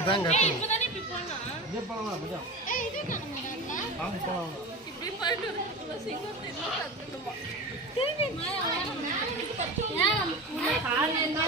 இதான் கத்து இப்பதானே இப்படி போனா இதே போலாம் மச்சான் இது காணுங்க வாங்க போலாம் இப்படி போயிட்டு இருக்குல சிங்கத்தை இன்னும் கத்துணுமா திரும்பி ஏன் காலையில இருந்து